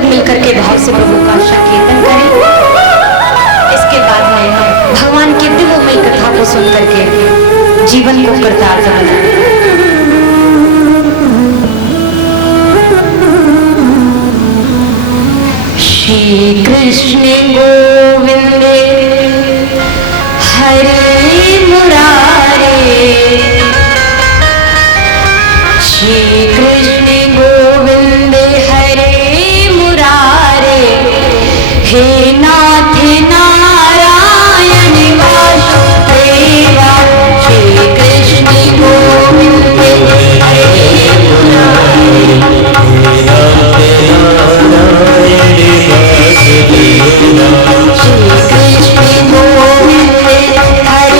लोग मिलकर के भाव से प्रभु का संकीर्तन करें। इसके बाद में भगवान की दिव्यमयी कथा को सुन करके जीवन को कृतार्थ बनाएं। श्री कृष्ण गोविंद हरे मुरारे, श्री कृष्ण गोविंद हरे मुरारे, हे नाथ नारायण वासुदेवा, श्री कृष्ण गोविंद हरे मुरारे, श्री कृष्ण गोविंद हरे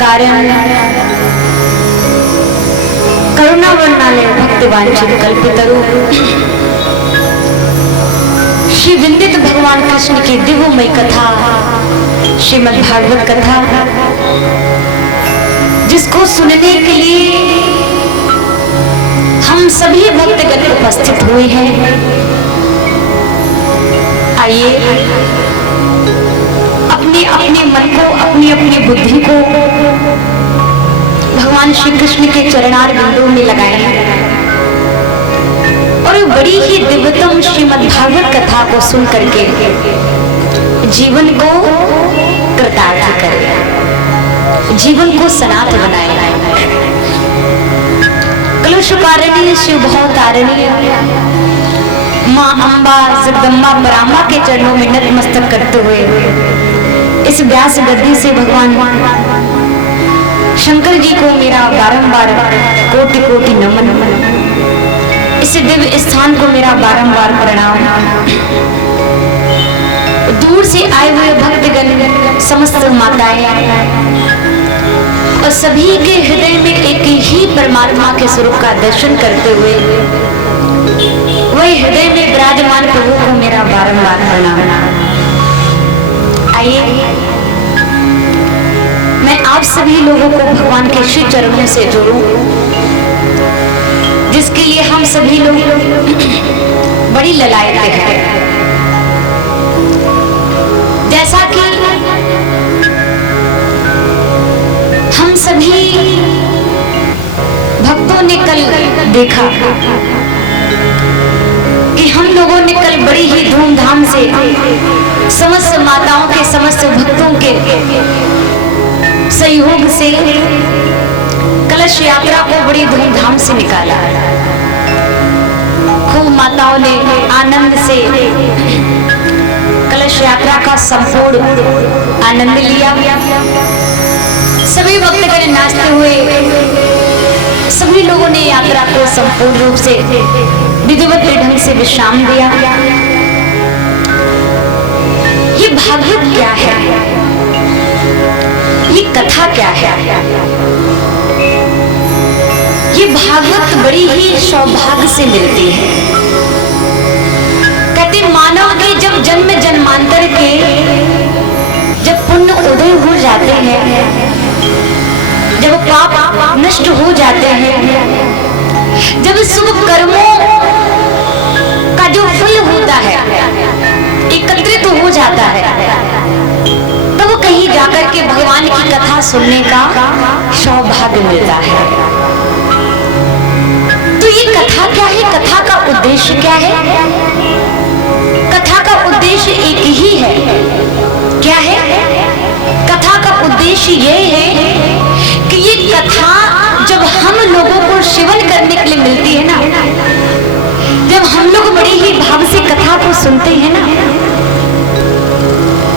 कारण करुणा वर्णालय भक्तिवांछित कल्पतरु श्री विंदित भगवान कृष्ण की दिव्यमय कथा श्रीमद् भागवत कथा, जिसको सुनने के लिए हम सभी भक्तगण उपस्थित हुए हैं। आइए अपने अपने मन को, अपनी अपनी बुद्धि को भगवान श्री कृष्ण के चरणार बिंदु में लगाएं और बड़ी ही दिव्यतम श्रीमद् भागवत कथा को सुन करके जीवन को कृतार्थ करें, जीवन को सनाथ बनाए। कलुषकारिणी शिव भवतारिणी माँ अम्बा जगदम्बा पराम्बा के चरणों में नतमस्तक करते हुए इस व्यास गद्दी से भगवान शंकर जी को मेरा बारंबार कोटि कोटि नमन, इस दिव्य स्थान को मेरा बारंबार प्रणाम। दूर से आए हुए भक्तगण, समस्त माताएं और सभी के हृदय में एक ही परमात्मा के स्वरूप का दर्शन करते हुए वही हृदय में विराजमान प्रभु को मेरा बारंबार प्रणाम। आइए मैं आप सभी लोगों को भगवान के श्री चरणों से जोड़ूं, जिसके लिए हम सभी लोग बड़ी ललायत हैं। जैसा कि हम सभी भक्तों ने कल देखा कि हम लोगों ने कल बड़ी ही धूमधाम से समस्त माताओं के, समस्त भक्तों के सहयोग से कलश यात्रा को बड़ी धूमधाम से निकाला। खूब माताओं ने आनंद से कलश यात्रा का संपूर्ण आनंद लिया। सभी भक्तगण नाचते हुए सभी लोगों ने यात्रा को संपूर्ण रूप से विधिवत ढंग से विश्राम दिया। ये भागवत क्या है, ये कथा क्या है? ये भागवत बड़ी ही सौभाग्य से मिलती है। कहते मानव के जब जन्म जन्मांतर के जब पुण्य उदय हो जाते हैं, जब पाप नष्ट हो जाते हैं, जब शुभ कर्मों का जो फल होता है एकत्रित हो जाता है, तब कहीं जाकर के भगवान की कथा सुनने का सौभाग्य मिलता है। तो ये कथा क्या है? कथा का उद्देश्य क्या है? कथा का उद्देश्य एक ही है। क्या है? कथा का उद्देश्य ये है कि ये कथा जब हम लोगों को सेवन करने के लिए मिलती है ना, जब हम लोग बड़े ही भाव से कथा को सुनते हैं ना,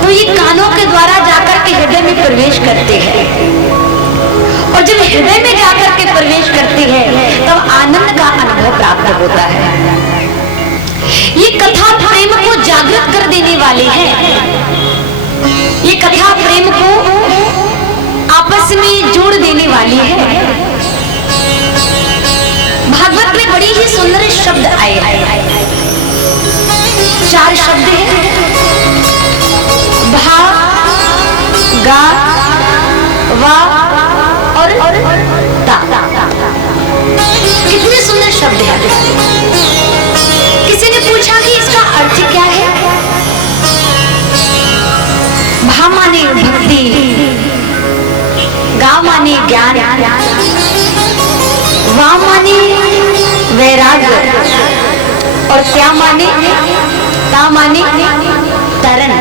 तो ये कानों के द्वारा जाकर के हृदय में प्रवेश करते हैं, और जब हृदय में जाकर के प्रवेश करती है तब आनंद का अनुभव प्राप्त होता है। ये कथा प्रेम को जागृत कर देने वाली है। ये कथा प्रेम को आपस में जोड़ देने वाली है। भागवत में बड़ी ही सुंदर शब्द आए, 4 शब्द हैं, भा, गा, वा और ता। कितने सुंदर शब्द हैं। किसी ने पूछा कि इसका अर्थ क्या है? भा माने भक्ति, गा माने ज्ञान, वा माने वैराग्य और ता माने तारना।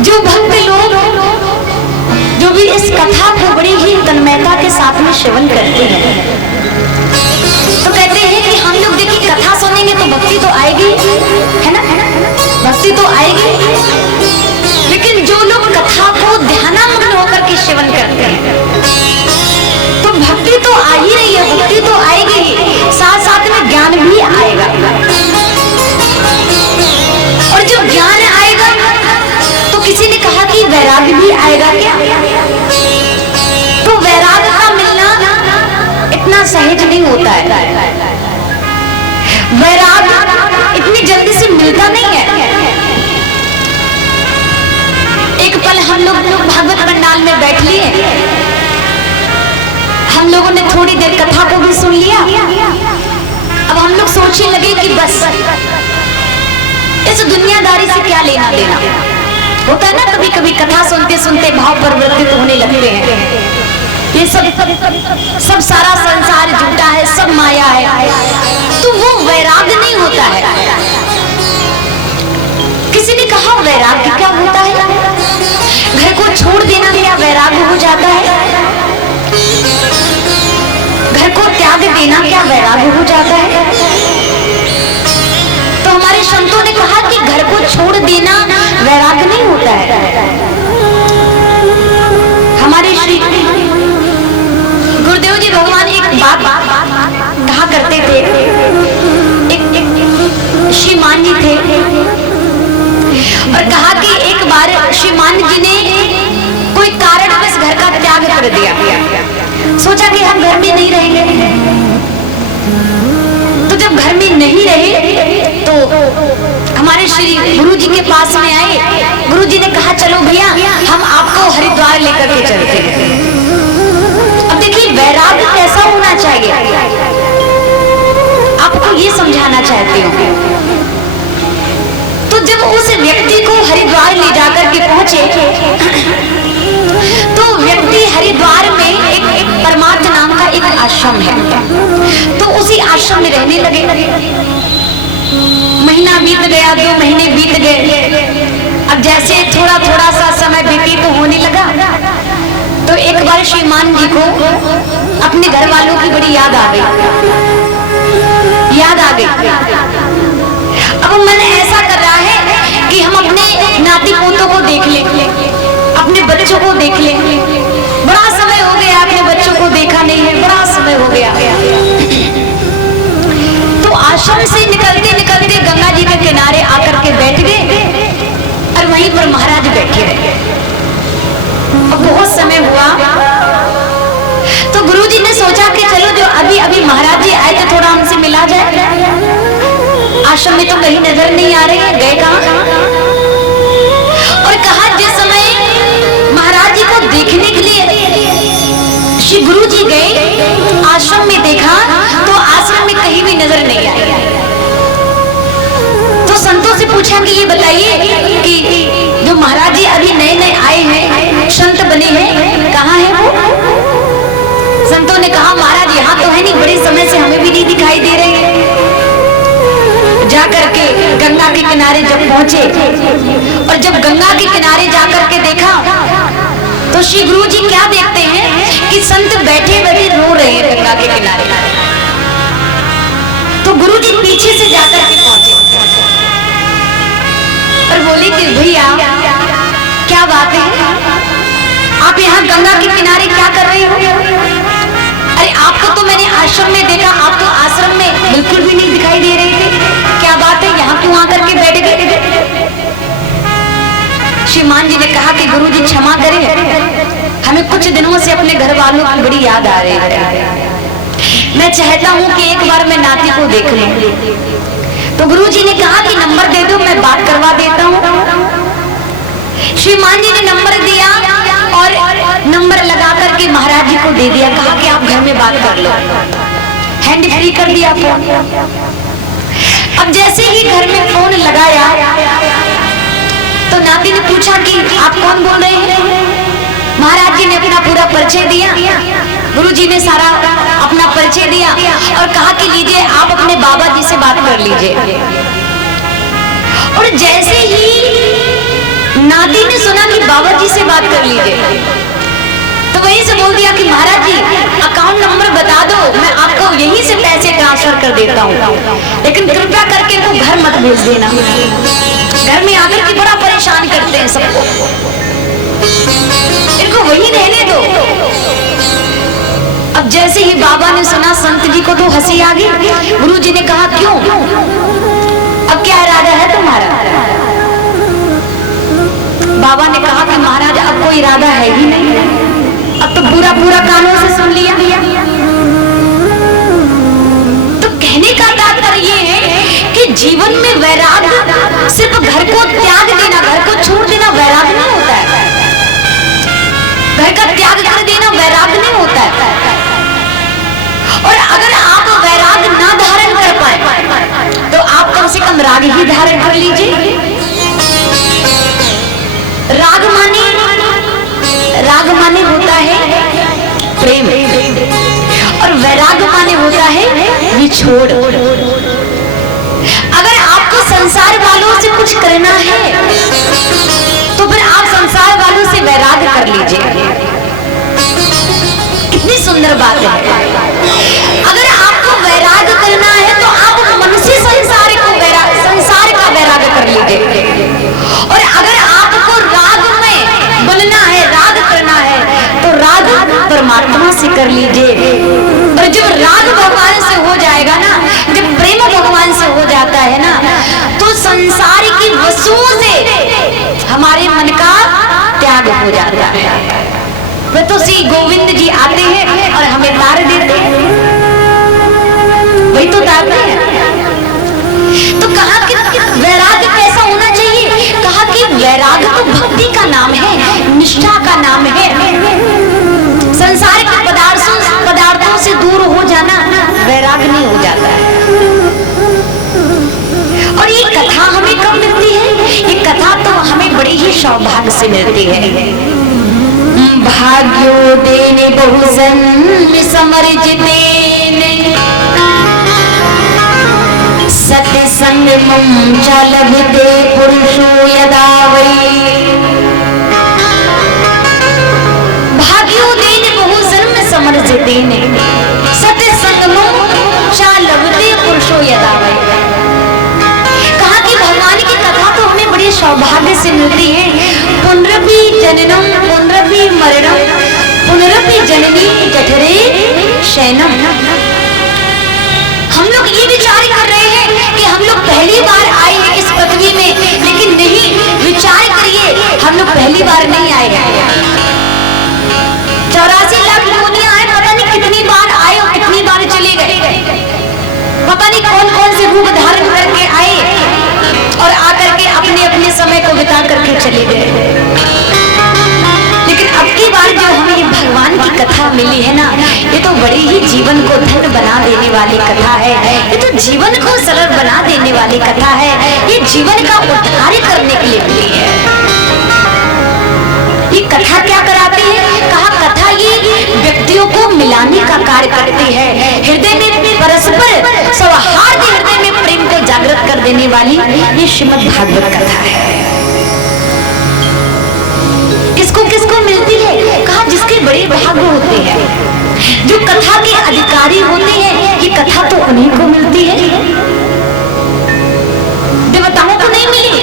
जो भक्त लोग जो भी इस कथा को बड़ी ही तन्मयता के साथ में श्रवण करते हैं, तो कहते हैं कि हम लोग देखिए कथा सुनेंगे तो भक्ति तो आएगी, है ना? भक्ति तो आएगी, लेकिन जो लोग कथा को ध्यानामग्न होकर के श्रवण करते हैं तो भक्ति तो आ ही रही है, भक्ति तो आएगी, साथ साथ में ज्ञान भी आएगा। और जो ज्ञान आएगा तो किसी ने कहा कि वैराग्य भी आएगा। आएगा क्या? तो वैराग का मिलना इतना सहज नहीं होता है। वैराग इतनी जल्दी से मिलता नहीं है। एक पल हम लोग भागवत पंडाल में बैठ लिए, हम लोगों ने थोड़ी देर कथा को भी सुन लिया। अब हम लोग सोचने लगे कि बस इस दुनियादारी से क्या लेना देना। होता है ना, कभी कभी कथा सुनते सुनते भाव परिवर्तित होने लगते हैं। ये सब सारा संसार झूठा है, सब माया है, तो वो वैराग नहीं होता है। किसी ने कहा वैराग्य क्या होता है? घर को छोड़ देना क्या वैराग्य हो जाता है? घर को त्याग देना क्या वैराग्य हो जाता है? तो हमारे संतों ने कहा कि घर को छोड़ देना वैराग्य नहीं होता है। हमारे श्री गुरुदेव जी भगवान एक बात कहा करते थे। एक श्रीमान जी थे और कहा कि एक बार श्रीमान जी ने कोई कारणवश घर का त्याग कर दिया। सोचा कि हम घर में नहीं रहेंगे। तो जब घर में नहीं रहे तो हमारे श्री गुरु जी के पास में आए। गुरु जी ने कहा चलो भैया हम आपको हरिद्वार लेकर के चलते हैं। अब देखिए वैराग्य कैसा होना चाहिए, आपको ये समझाना चाहती हूँ। तो जब उस व्यक्ति को हरिद्वार ले जाकर के पहुंचे तो व्यक्ति हरिद्वार में एक परमार्थ नाम का एक आश्रम है, तो उसी आश्रम में रहने लगे। महीना बीत गया, 2 महीने बीत गए। अब जैसे थोड़ा थोड़ा सा समय व्यतीत होने लगा तो एक बार श्रीमान जी को अपने घर वालों की बड़ी याद आ गई। अब मन ऐसा कर रहा है कि हम अपने नाती पोतों को देख लें, अपने बच्चों को देख लें। बड़ा समय हो गया अपने बच्चों को देखा नहीं है, बड़ा समय हो गया। तो आश्रम से निकलते निकलते गंगा जी के किनारे आकर के बैठ गए और वहीं पर महाराज बैठे रहे। अब बहुत समय हुआ तो गुरु जी ने सोचा कि चलो जो अभी अभी महाराज जी आए तो थोड़ा हमसे मिला जाए। आश्रम में तो कहीं नजर नहीं आ रहे, गए कहाँ? और कहा जिस समय महाराज जी को देखने के लिए श्री गुरु जी गए आश्रम में, देखा तो आश्रम में कहीं भी नजर नहीं आई। तो संतों से पूछा कि ये बताइए कि जो महाराज जी अभी नए नए आए हैं, संत बने हैं, कहाँ है वो? संतों ने कहा महाराज यहाँ तो है नहीं, बड़े समय से हमें भी नहीं दिखाई दे रहे हैं। जाकर के गंगा के किनारे जब पहुंचे और जब गंगा के किनारे जाकर के देखा तो श्री गुरु जी क्या देखते हैं कि संत बैठे बैठे रो रहे हैं गंगा के किनारे। तो गुरु जी पीछे से जाकर के पहुंचे और बोले कि भैया क्या बात है, आप यहाँ गंगा के किनारे क्या कर रहे हो? अरे आपको तो मैंने आश्रम में देखा, आप तो आश्रम में बिल्कुल भी नहीं दिखाई दे रहे थे, क्या बात है यहाँ क्यों आकर के बैठ गए? श्रीमान जी ने कहा कि गुरु जी क्षमा करें, हमें कुछ दिनों से अपने घर वालों की बड़ी याद आ रही है। मैं चाहता हूँ कि एक बार मैं नाती को देख लूं। तो गुरु जी ने कहा कि नंबर दे दो, मैं बात करवा देता हूँ। श्रीमान जी ने नंबर दिया और नंबर लगा करके महाराज जी को दे दिया। कहा कि आप घर में बात कर लो, हैंड फ्री कर दिया फोन। अब जैसे ही घर में फोन लगाया तो नाती ने पूछा कि आप कौन बोल रहे हैं? महाराज जी ने अपना पूरा परिचय दिया, गुरु जी ने सारा अपना परिचय दिया और कहा कि लीजिए आप अपने बाबा जी से बात कर लीजिए। और जैसे ही नाती ने सुना कि बाबा जी से बात कर लीजिए तो वहीं से बोल दिया कि महाराज जी अकाउंट नंबर बता दो, मैं आपको यहीं से पैसे ट्रांसफर कर देता हूँ, लेकिन कृपया करके वो घर मत भेज देना। घर में आकर के बड़ा परेशान करते हैं सबको, इनको वहीं रहने दो। अब जैसे ही बाबा ने सुना संत जी को तो हंसी आ गई। गुरु जी ने कहा क्यों, अब क्या इरादा है तुम्हारा? बाबा ने कहा कि महाराज अब कोई इरादा है ही नहीं। अब तो पूरा पूरा कानों से सुन लिया। तो कहने का तात्पर्य ये है कि जीवन में वैराग्य सिर्फ घर को त्याग देना, घर को छोड़ देना वैराग्य नहीं होता है। घर का त्याग कर देना वैराग्य नहीं होता है। और अगर आप वैराग्य ना धारण कर पाए तो आप कम से कम राग ही धारण कर लीजिए। राग माने होता है प्रेम और वैराग्य माने होता है विछोड़। अगर आपको संसार वालों से कुछ करना है तो फिर आप संसार वालों से वैराग्य कर लीजिए। कितनी सुंदर बात है। अगर आपको वैराग्य करना है तो आप मन से संसार का वैराग्य कर लीजिए। और अगर आपको राग में बनना है, राग करना है, तो राग परमात्मा से कर लीजिए। और जब राग भगवान से हो जाएगा ना, जब प्रेम भगवान से हो जाता है ना, तो संसार की वस्तुओं से हमारे मन का त्याग हो जाता है। वे तो श्री गोविंद जी आते हैं और हमें तार देते हैं, वही तो तारते हैं। तो कहा कि वैराग्य कैसा होना चाहिए? कहा कि वैराग्य तो भक्ति का नाम है, निष्ठा का नाम है। संसार के पदार्थों से दूर हो जाना वैराग्य नहीं हो जाता है। और ये कथा हमें कब मिलती है? ये कथा तो हमें बड़ी ही सौभाग्य से मिलती है। भाग्यो देने बहुजन समर्जिते सत्य संगमं च लभते पुरुषो यदा वै। भाग्यो देने बहुजन समर्जिते सत्य संगमं च लभते पुरुषो यदा वै। कहा कि भगवान की कथा तो हमें बड़ी सौभाग्य से मिलती है। पुनरपि जननम पुनरपि मरणम पुनरपि जननी जठरे शयनम। हम लोग ये विचार कर रहे हैं कि हम लोग पहली बार आए हैं इस पृथ्वी में, लेकिन नहीं, विचार करिए हम लोग पहली बार नहीं आए हैं। 84 लाख योनियां आए, पता नहीं कितनी बार आए और कितनी बार चले गए। पता नहीं कौन कौन से रूप धारण करके आए और आकर के अपने अपने समय को बिता करके चले गए। लेकिन अब की बार जो हमें ये भगवान की कथा मिली है ना, ये तो बड़ी ही जीवन को धन्य बना देने वाली कथा है। ये तो जीवन को सरल बना देने वाली कथा है। ये जीवन का उद्धार करने के लिए मिली है। ये कथा क्या कराती है? कहा कथा ये व्यक्तियों को मिलाने का कार्य करती है। हृदय में परस्पर सौहार्द, हृदय में प्रेम को जागृत कर देने वाली ये श्रीमद् भागवत कथा है। किसको किसको मिलती है? कहा जिसके बड़े भाग्य होते हैं, जो कथा के अधिकारी होते हैं, ये कथा तो उन्हीं को मिलती है, देवताओं को नहीं मिली।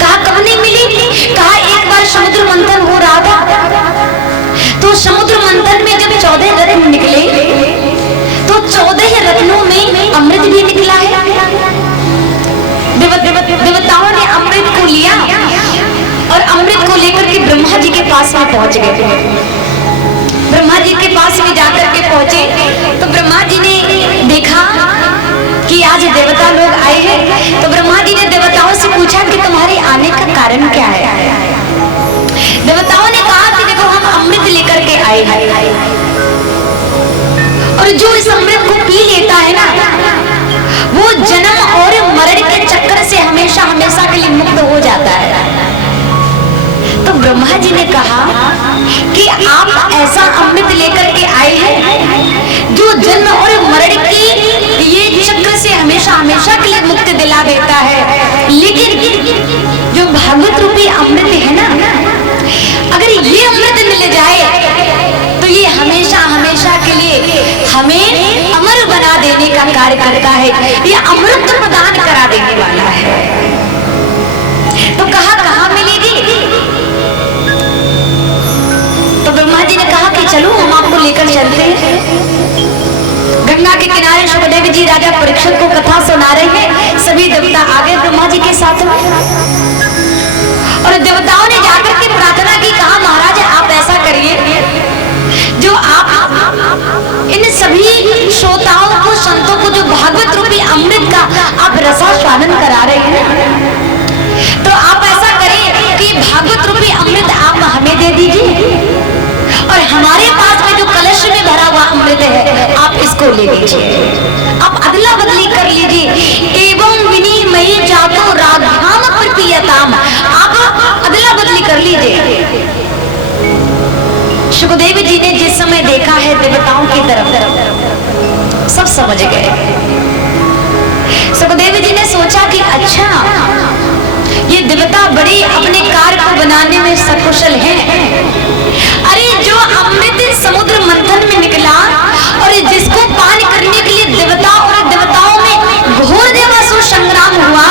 कहा कब नहीं मिली? कहा एक बार समुद्र मंथन हो रहा था, तो समुद्र मंथन में जब 14 रत्न निकले तो 14 रत्नों में अमृत भी निकला है। देवताओं ने अमृत को लिया और अमृत को लेकर के ब्रह्मा जी के पास में पहुंच गए। ब्रह्मा जी के पास में जाकर के पहुंचे तो ब्रह्मा जी ने देखा कि आज देवता लोग आए हैं। तो ब्रह्मा जी ने देवताओं से पूछा कि तुम्हारे आने का कारण क्या है? देवताओं ने कहा कि देखो हम अमृत लेकर के आए हैं, और जो इस अमृत को पी लेता है ना, वो जन्म और मरण के चक्कर से हमेशा हमेशा के लिए मुक्त हो जाता है। तो ब्रह्मा जी ने कहा कि आप ऐसा अमृत लेकर के आए हैं जो जन्म और मरण की ये चक्र से हमेशा हमेशा के लिए मुक्ति दिला देता है। लेकिन जो भागवत रूपी अमृत है ना, अगर ये अमृत मिल जाए तो ये हमेशा हमेशा के लिए हमें अमर बना देने का कार्य करता है। ये अमृत प्रदान करा देने वाला है। तो कहाँ मिलेगी? तो ब्रह्मा जी ने कहा कि चलो हम आपको लेकर चलते हैं। गंगा के किनारे शुभदेव जी राजा परीक्षित को कथा सुना रहे हैं। सभी देवता आ गए ब्रह्मा जी के साथ में, और देवताओं ने जाकर के प्रार्थना अमृत है, आप इसको ले लीजिए, आप अदला बदली कर लीजिए। एवं विनिमयी जातो राधाम प्रियताम, आप अदला बदली कर लीजिए। सुखदेव जी ने जिस समय देखा है देवताओं की तरफ, सब समझ गए। सुखदेव जी ने सोचा कि अच्छा, ये देवता बड़े अपने कार्य को बनाने में सकुशल हैं। अरे जो अमृत समुद्र मंथन में निकला और जिसको पान करने के लिए देवता और देवताओं में घोर देवासुर संग्राम हुआ,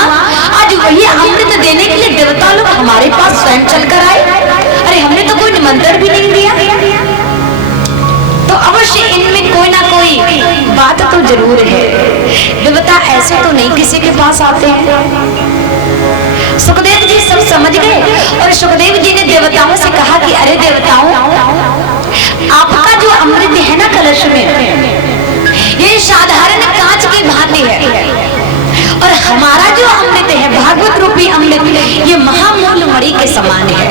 आज वही अमृत देने के लिए देवता लोग हमारे पास स्वयं चलकर आए। अरे हमने तो कोई निमंत्रण भी नहीं दिया, तो अवश्य इनमें कोई ना कोई बात तो जरूर है। देवता ऐसे तो नहीं किसी के पास आते हैं। सुखदेव जी सब समझ गए और सुखदेव जी ने देवताओं से कहा कि अरे देवताओं, आपका जो अमृत है ना कलश में, ये साधारण कांच की भांति है, और हमारा जो अमृत है भागवत रूपी अमृत, ये महामूल मणि के समान है।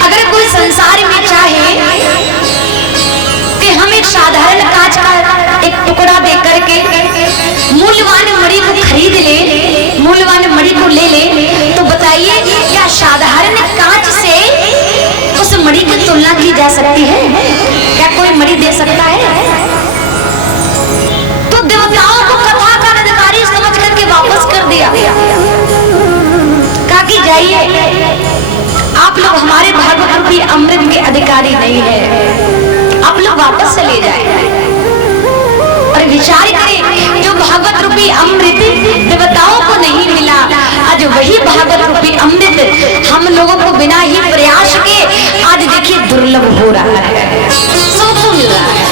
अगर कोई संसार में चाहे कि हम एक साधारण कांच का एक टुकड़ा दे करके मूल्यवान मणि को खरीद ले, मूल्यवान मणि को ले ले, तो बताइए क्या साधारण कांच से उस मणि की तुलना की जा सकती है? क्या कोई मणि दे सकता है? तो देवताओं को कथा का अधिकारी समझ करके वापस कर दिया। कहा कि जाइए, आप लोग हमारे भागवत रूपी अमृत के अधिकारी नहीं है, आप लोग वापस चले जाए। और विचार करें, जो भागवत रूपी अमृत देवताओं को नहीं मिला, आज वही भागवत रूपी अमृत हम लोगों को बिना ही प्रयास के आज देखिए दुर्लभ हो रहा है, सबको मिल रहा है।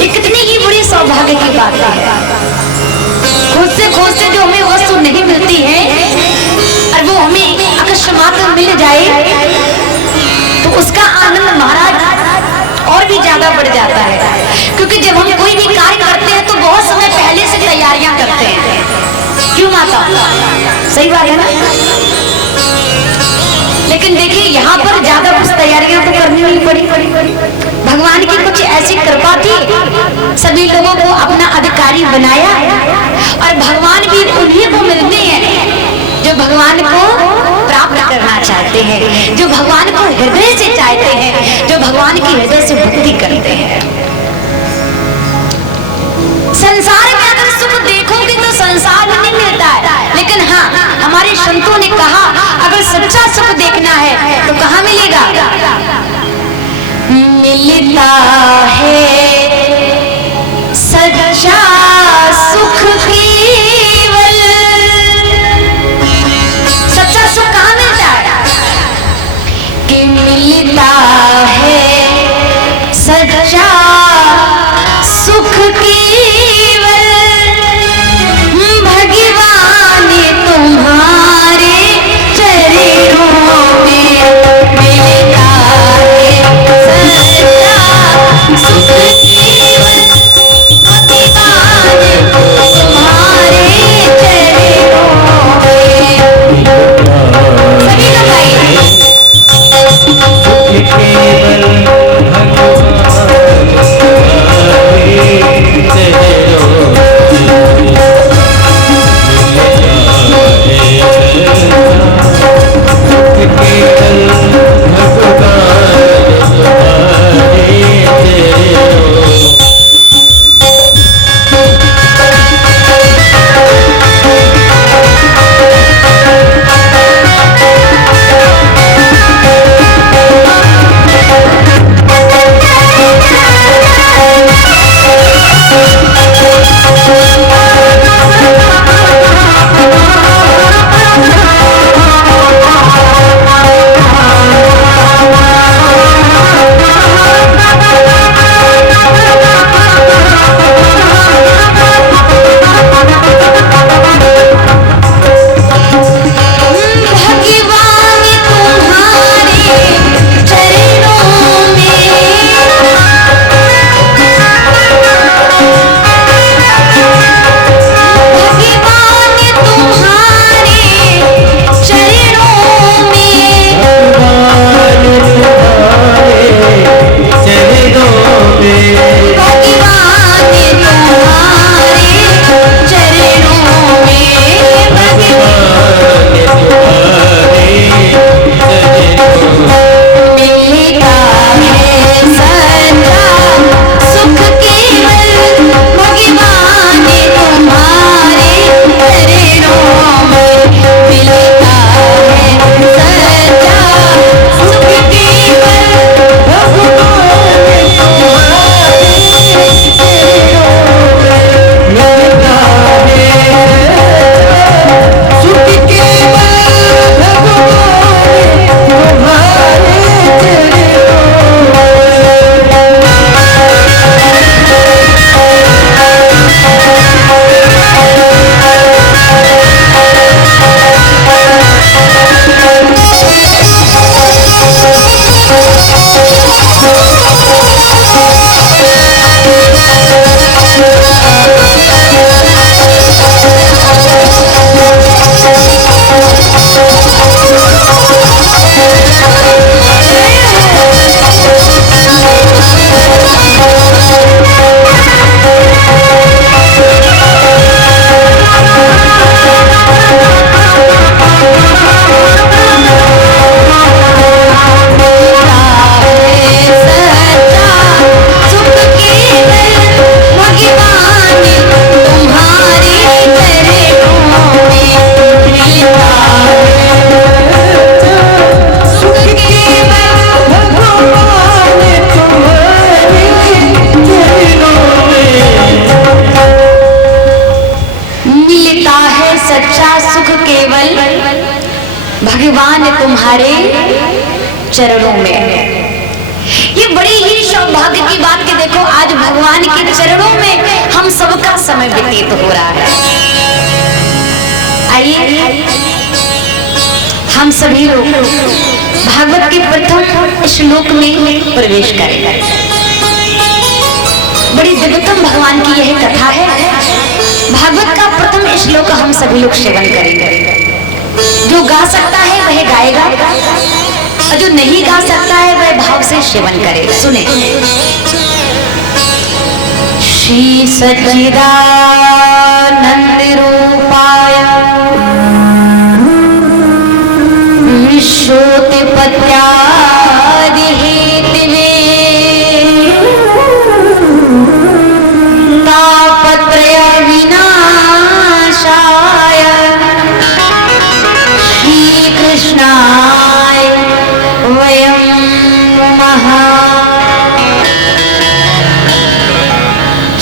ये कितनी ही बड़ी सौभाग्य की बात है। खोजते खोजते जो हमें वस्तु नहीं मिलती है और वो हमें अकस्मात मिल जाए, तो उसका आनंद महाराज और भी ज्यादा बढ़ जाता है। क्योंकि जब हम कोई भी कार्य करते हैं तो बहुत समय पहले से तैयारियां करते हैं, क्यों माता? सही बात है ना? लेकिन देखिए यहाँ पर ज्यादा कुछ तैयारियां तो करनी नहीं पड़ी। भगवान की कुछ ऐसी कृपा थी, सभी लोगों को अपना अधिकारी बनाया, और भगवान भी उन्हीं को मिलते हैं जो भगवान को प्राप्त करना चाहते हैं, जो भगवान को हृदय से चाहते हैं, जो भगवान की हृदय से भक्ति करते हैं। संसार में अगर सुख देखोगे तो संसार में नहीं मिलता है, लेकिन हाँ, हमारे संतों ने कहा अगर सच्चा सुख देखना है तो कहाँ मिलेगा? मिलता है सच्चा सुख केवल। सच्चा सुख कहाँ मिलता है? कि मिलता है सच्चा सुख केवल भगवान तुम्हारे चरणों में मिलता है सच्चा सुख केवल भगवान तुम्हारे चरणों में। सभी लोग आइए। केवल भगवान चरणों में। ये बड़ी ही सौभाग्य की बात कि देखो आज भगवान के चरणों में हम सबका समय व्यतीत हो रहा है। आइए हम सभी लोग भागवत के प्रथम श्लोक में प्रवेश करें। बड़ी दिव्यतम भगवान की यह कथा है। भागवत का प्रथम श्लोक हम सभी लोग सेवन करेंगे। जो गा सकता है वह गाएगा और जो नहीं गा सकता है वह भाव से सेवन करेगा। सुने। श्री सच्चिदानंद रूपाय विश्वोत्पत्त्यादि हेतवे तापत्रय विनाशाय श्री कृष्णाय वयं नमः।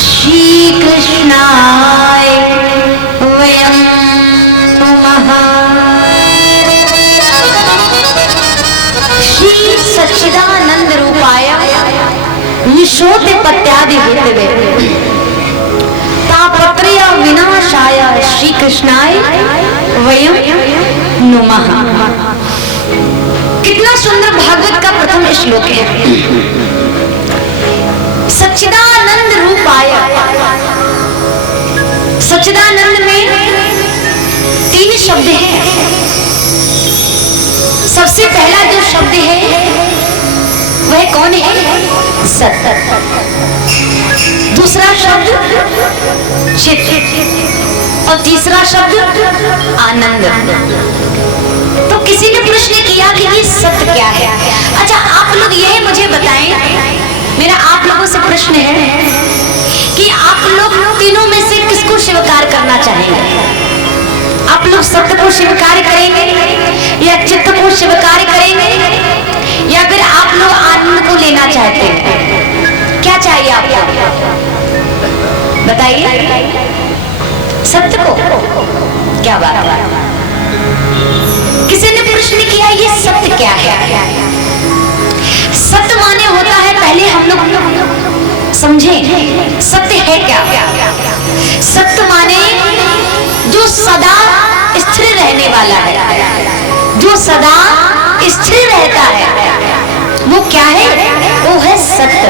श्री कृष्णाय वयं नमः। श्री सच्चिदानंद रूपाय विश्वोत्पत्त्यादि हेतवे तापत्रय विनाशाय श्री कृष्णाय वयं नमः। कितना सुंदर भागवत का प्रथम श्लोक है। सच्चिदानंद रूपाय। सच्चिदानंद में 3 शब्द हैं। सबसे पहला जो शब्द है वह कौन है? सत। दूसरा शब्द चित और तीसरा शब्द आनंद। तो किसी ने प्रश्न किया कि ये सत्य क्या है। अच्छा आप लोग यह मुझे बताएं, मेरा आप लोगों से प्रश्न है कि आप लोग तीनों में से किसको स्वीकार करना चाहेंगे? आप लोग सत्य को स्वीकार करेंगे या चित्त को स्वीकार करेंगे या फिर आप लोग आनंद को लेना चाहते हैं? क्या चाहिए आपको बताइए। सत्य को। क्या बात है। किसी ने प्रश्न किया ये सत्य क्या है? सत्य माने होता है, पहले हम लोग समझें सत्य है क्या। सत्य माने जो सदा स्थिर रहने वाला है, जो सदा स्थिर रहता है, वो क्या है? वो है सत्य।